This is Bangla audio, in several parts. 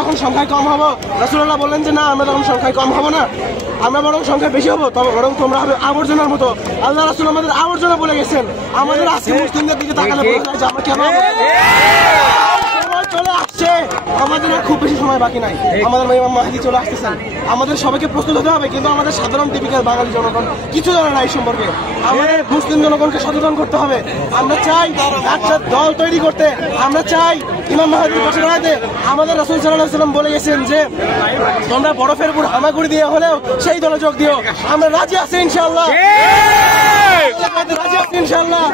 যখন সংখ্যায় কম হবো, রাসূলুল্লাহ বললেন যে না আমরা তখন সংখ্যায় কম হবো না, আমরা বরং সংখ্যায় বেশি হবো, তবে বরং তোমরা হবে আবর্জনার মতো। আল্লাহ রাসূল আমাদের আবর্জনা বলে গেছেন। আমাদের আজকে মুসলিমদের দিকে তাকালে বোঝা যায় যে আমরা কেমন চলে আসছে। আমাদের খুব বেশি সময় বাকি নাই, আমাদের ইমাম মাহদী চলে আসতেছেন। আমাদের সবাইকে প্রস্তুত হতে হবে, কিন্তু আমাদের সাধারণ টিপিক্যাল বাঙালি জনগণ কিছু জানে না এই সম্পর্কে। আমাদের মুসলিম জনগণকে সচেতন করতে হবে। আমরা চাই একটা দল তৈরি করতে, আমরা চাই ইমাম মাহদীর পাশে দাঁড়াতে। আমাদের রাসূল সাল্লাল্লাহু আলাইহি ওয়াসাল্লাম বলে গেছেন যে তোমরা বরফের উপর হামাগুড়ি দিয়ে হলেও সেই দলে যোগ দিও। আমরা রাজি আছি ইনশাআল্লাহ, রাজি আছি ইনশাআল্লাহ।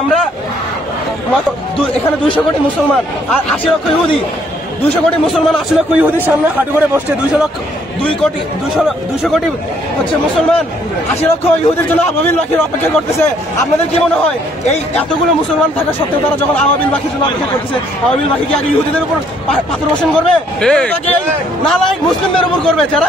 আমরা এখানে 200 কোটি মুসলমান আর 80 লক্ষ ইহুদি, 200 কোটি মুসলমান 80 লক্ষ ইহুদির সামনে হাঁটু করে বসছে। 200 কোটি হচ্ছে মুসলমান, 80 লক্ষ ইহুদির জন্য আবাবিল পাখির অপেক্ষা করতেছে। আপনাদের কি মনে হয় এই এতগুলো মুসলমান থাকা সত্ত্বেও তারা যখন আবাবিল পাখির জন্য অপেক্ষা করতেছে, আবাবিল পাখি কি আগে ইহুদিদের উপর পাথর বর্ষণ করবে? না, মুসলিমদের উপর করবে যারা